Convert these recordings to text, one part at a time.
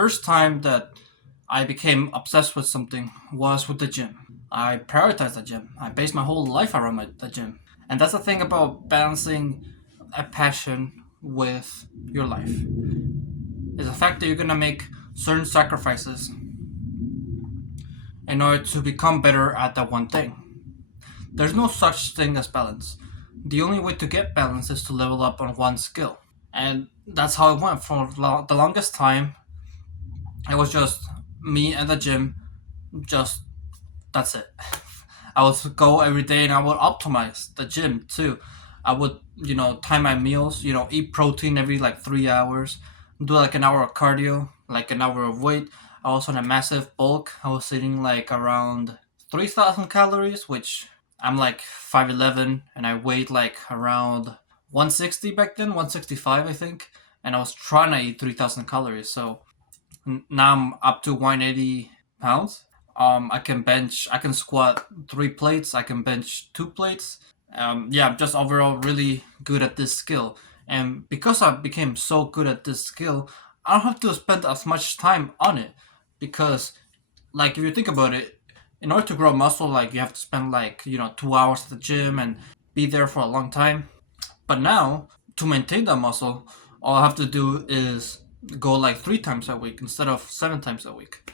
first time that I became obsessed with something was with the gym. I prioritized the gym. I based my whole life around the gym. And that's the thing about balancing a passion with your life. Is the fact that you're gonna make certain sacrifices in order to become better at that one thing. There's no such thing as balance. The only way to get balance is to level up on one skill. And that's how it went for the longest time. It was just me and the gym, just that's it. I would go every day and I would optimize the gym too. I would, time my meals, eat protein every like 3 hours, do like an hour of cardio, like an hour of weight. I was on a massive bulk. I was eating like around 3,000 calories, which I'm like 5'11 and I weighed like around 160 back then, 165, I think. And I was trying to eat 3,000 calories. So now I'm up to 180 pounds. I can squat 3 plates, I can bench 2 plates. Yeah, I'm just overall really good at this skill. And because I became so good at this skill, I don't have to spend as much time on it. Because, like, if you think about it, in order to grow muscle, like, you have to spend, like, 2 hours at the gym and be there for a long time. But now, to maintain that muscle, all I have to do is go like 3 times a week instead of 7 times a week.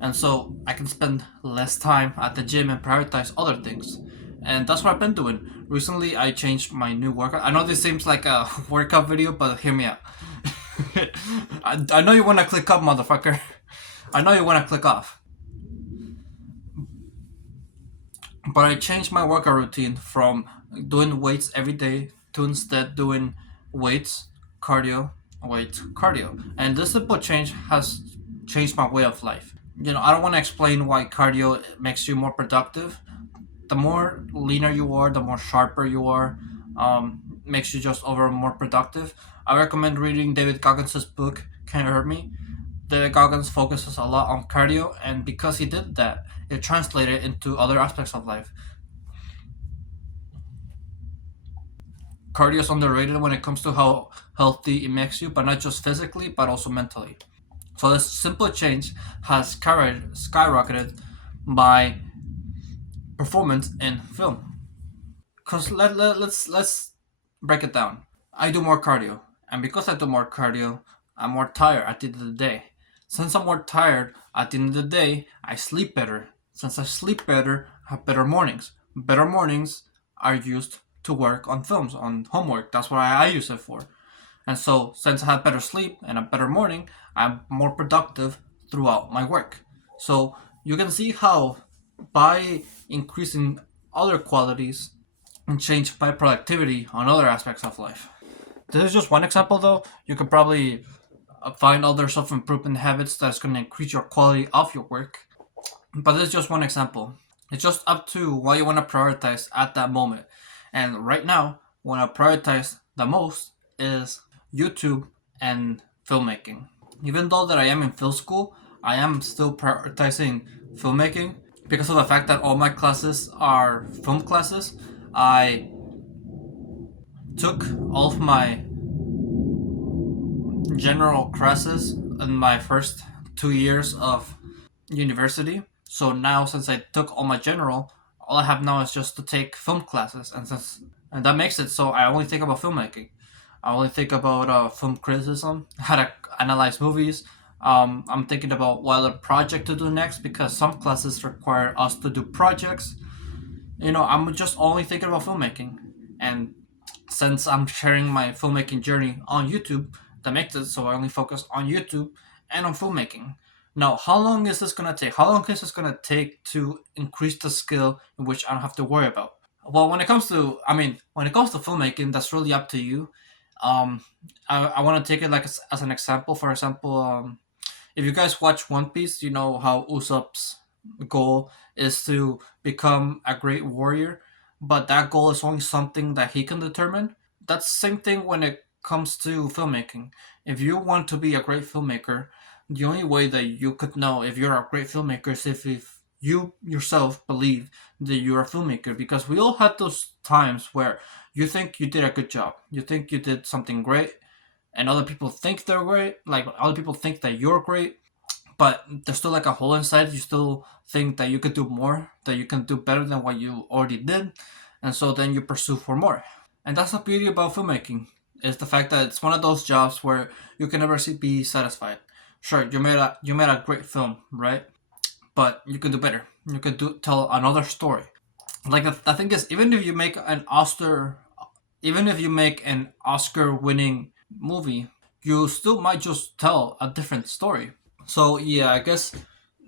And so I can spend less time at the gym and prioritize other things. And that's what I've been doing. Recently, I changed my new workout. I know this seems like a workout video, but hear me out. I know you want to click up, motherfucker. I know you want to click off. But I changed my workout routine from doing weights every day to instead doing weights, cardio, weights, cardio. And this simple change has changed my way of life. I don't want to explain why cardio makes you more productive. The more leaner you are, the more sharper you are, makes you just over more productive. I recommend reading David Goggins' book, Can You Hurt Me? David Goggins focuses a lot on cardio, and because he did that, it translated into other aspects of life. Cardio is underrated when it comes to how healthy it makes you, but not just physically, but also mentally. So this simple change has skyrocketed my performance in film. Cause let's break it down. I do more cardio, and because I do more cardio, I'm more tired at the end of the day. Since I'm more tired at the end of the day, I sleep better. Since I sleep better, I have better mornings. Better mornings are used to work on films, on homework. That's what I use it for. And so, since I have better sleep and a better morning, I'm more productive throughout my work. So, you can see how by increasing other qualities and change by productivity on other aspects of life. This is just one example, though. You could probably find other self improvement habits that's going to increase your quality of your work. But this is just one example. It's just up to what you want to prioritize at that moment. And right now, what I prioritize the most is YouTube and filmmaking. Even though that I am in film school, I am still prioritizing filmmaking because of the fact that all my classes are film classes. I took all of my general classes in my first 2 years of university. So now, since I took all my general, all I have now is just to take film classes, and that makes it so I only think about filmmaking. I only think about film criticism, how to analyze movies. I'm thinking about what other project to do next because some classes require us to do projects. I'm just only thinking about filmmaking, and since I'm sharing my filmmaking journey on YouTube, that makes it so I only focus on YouTube and on filmmaking. Now, how long is this gonna take? How long is this gonna take to increase the skill in which I don't have to worry about? Well, when it comes to filmmaking, that's really up to you. I want to take it like as an example. For example, if you guys watch One Piece, you know how Usopp's goal is to become a great warrior, but that goal is only something that he can determine. That's the same thing when it comes to filmmaking. If you want to be a great filmmaker, the only way that you could know if you're a great filmmaker is if you yourself believe that you're a filmmaker. Because we all had those times where you think you did a good job, you think you did something great, and other people think they're great. Like other people think that you're great, but there's still like a hole inside. You still think that you could do more, that you can do better than what you already did, and so then you pursue for more. And that's the beauty about filmmaking, is the fact that it's one of those jobs where you can never be satisfied. Sure, you made a great film, right? But you can do better. You can tell another story. Like the thing is, even if you make an Oscar-winning movie, you still might just tell a different story. So yeah, I guess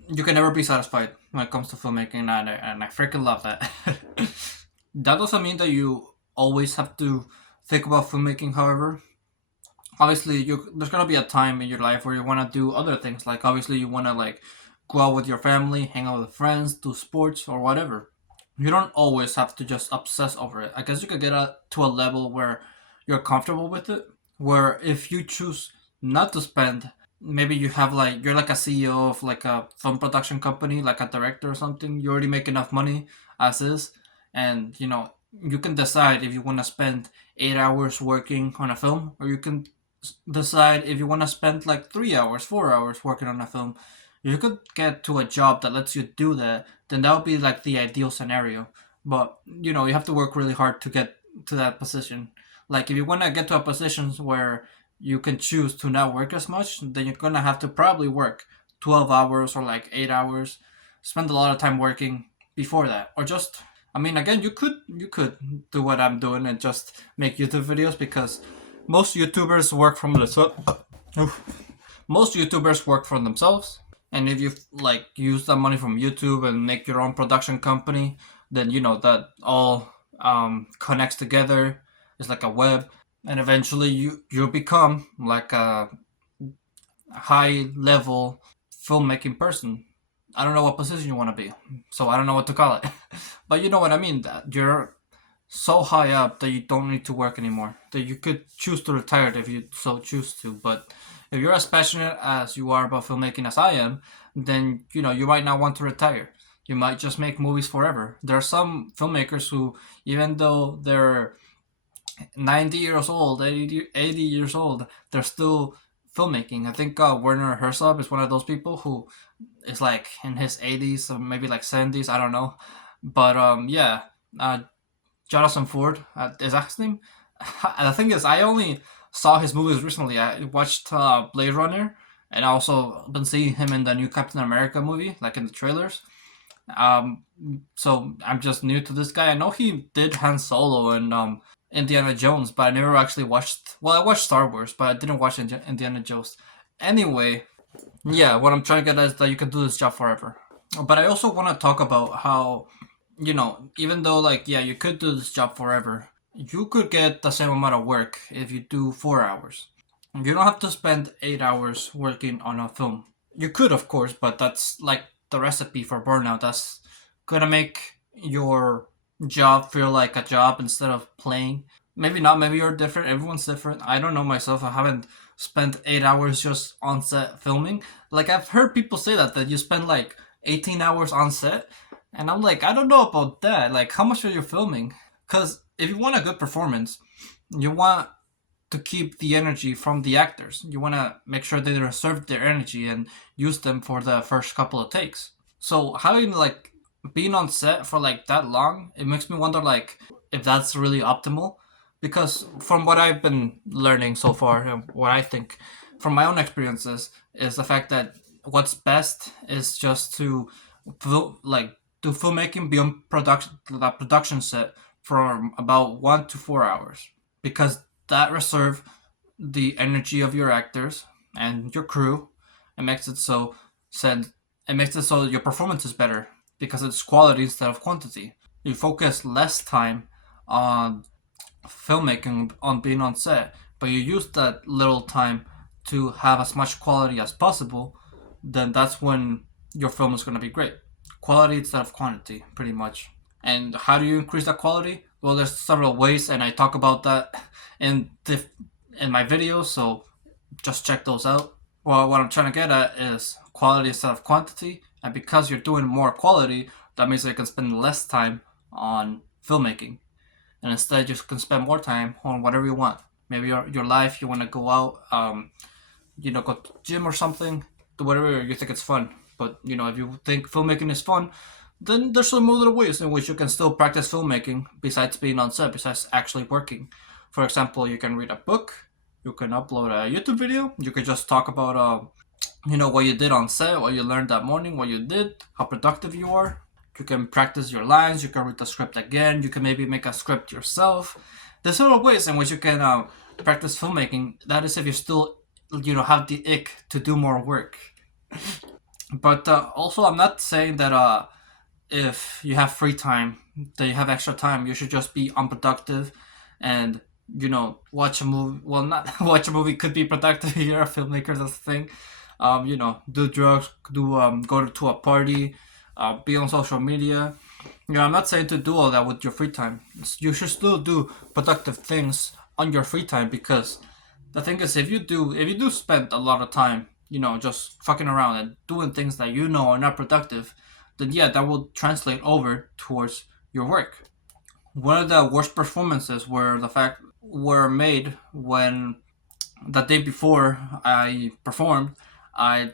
you can never be satisfied when it comes to filmmaking, and I freaking love that. That doesn't mean that you always have to think about filmmaking. However, obviously, there's gonna be a time in your life where you want to do other things. Like obviously, you want to like go out with your family, hang out with friends, do sports or whatever. You don't always have to just obsess over it. I guess you could to a level where you're comfortable with it. Where if you choose not to spend, maybe you're like a CEO of like a film production company, like a director or something. You already make enough money as is, and you can decide if you want to spend 8 hours working on a film, or you can decide if you want to spend like 3 hours, 4 hours working on a film. If you could get to a job that lets you do that, then that would be like the ideal scenario. But you have to work really hard to get to that position. Like if you want to get to a position where you can choose to not work as much, then you're gonna have to probably work 12 hours or like 8 hours, spend a lot of time working before that, or just I mean, again, you could do what I'm doing and just make YouTube videos because most YouTubers work from the most YouTubers work for themselves, and if you like use that money from YouTube and make your own production company, then that all connects together. It's like a web, and eventually you become like a high level filmmaking person. I don't know what position you want to be, so I don't know what to call it, but you know what I mean. That you're so high up that you don't need to work anymore. That you could choose to retire if you so choose to. But if you're as passionate as you are about filmmaking as I am, then you might not want to retire. You might just make movies forever. There are some filmmakers who, even though they're 90 years old, 80 years old, they're still filmmaking. I think Werner Herzog is one of those people who is like in his 80s or maybe like 70s. I don't know. But yeah, uh, Jonathan Ford, is that his name? The thing is, I only saw his movies recently. I watched Blade Runner, and I also been seeing him in the new Captain America movie, like in the trailers. Um, so I'm just new to this guy. I know he did Han Solo and Indiana Jones, but I never actually watched. Well, I watched Star Wars, but I didn't watch Indiana Jones. Anyway, yeah, what I'm trying to get at is that you can do this job forever. But I also want to talk about how even though like yeah, you could do this job forever, you could get the same amount of work if you do 4 hours. You don't have to spend 8 hours working on a film. You could, of course, but that's like the recipe for burnout. That's gonna make your job feel like a job instead of playing. Maybe not. Maybe you're different. Everyone's different. I don't know myself. I haven't spent 8 hours just on set filming. Like I've heard people say that you spend like 18 hours on set, and I'm like, I don't know about that. Like, how much are you filming? Because if you want a good performance, you want to keep the energy from the actors. You want to make sure they reserve their energy and use them for the first couple of takes. So having like being on set for like that long, it makes me wonder like if that's really optimal. Because from what I've been learning so far and what I think from my own experiences is the fact that what's best is just to like do filmmaking beyond production set for about 1 to 4 hours, because that reserve the energy of your actors and your crew, and makes it so said it makes it so your performance is better because it's quality instead of quantity. You focus less time on filmmaking, on being on set, but you use that little time to have as much quality as possible. Then that's when your film is going to be great. Quality instead of quantity, pretty much. And how do you increase that quality? Well, there's several ways, and I talk about that in in my videos, so just check those out. Well, what I'm trying to get at is quality instead of quantity, and because you're doing more quality, that means that you can spend less time on filmmaking, and instead you can spend more time on whatever you want. Maybe your life, you want to go out, go to the gym or something. whatever you think it's fun. But if you think filmmaking is fun, then there's some other ways in which you can still practice filmmaking besides being on set, besides actually working. For example, you can read a book, you can upload a YouTube video, you could just talk about what you did on set, what you learned that morning, what you did, how productive you are. You can practice your lines, you can read the script again, you can maybe make a script yourself. There's several ways in which you can practice filmmaking. That is if you still have the ick to do more work. But also, I'm not saying that if you have free time, that you have extra time, you should just be unproductive and watch a movie. Well, not watch a movie could be productive if you're a filmmaker. That's the thing. Do drugs, go to a party, be on social media. I'm not saying to do all that with your free time. You should still do productive things on your free time, because the thing is, if you do spend a lot of time, just fucking around and doing things that are not productive, then yeah, that will translate over towards your work. One of the worst performances were made when the day before I performed, I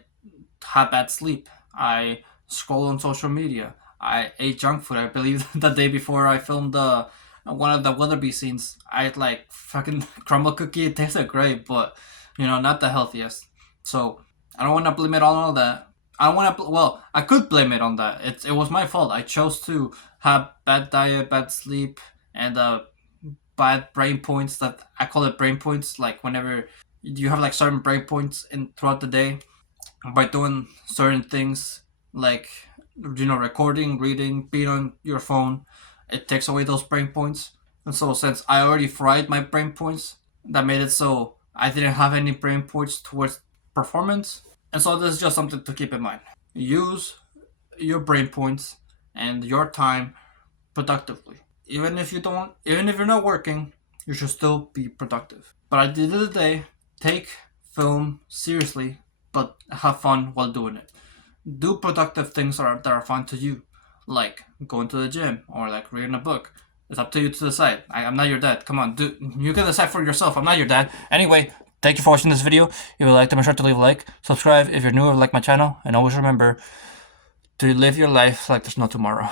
had bad sleep. I scrolled on social media. I ate junk food. I believe the day before I filmed one of the Willoughby scenes, I ate like fucking crumble cookie. It tasted great, but not the healthiest. So I don't want to blame it on all that. I want to. Well, I could blame it on that. It was my fault. I chose to have bad diet, bad sleep, and bad brain points. That I call it brain points. Like whenever you have like certain brain points in throughout the day by doing certain things, like recording, reading, being on your phone, it takes away those brain points. And so since I already fried my brain points, that made it so I didn't have any brain points towards performance. And so this is just something to keep in mind. Use your brain points and your time productively. Even if you're not working, you should still be productive. But at the end of the day, take film seriously, but have fun while doing it. Do productive things that are fun to you, like going to the gym or like reading a book. It's up to you to decide. I'm not your dad. Come on, you can decide for yourself. I'm not your dad. Anyway, thank you for watching this video. If you would like to, make sure to leave a like, subscribe if you're new or like my channel, and always remember to live your life like there's no tomorrow.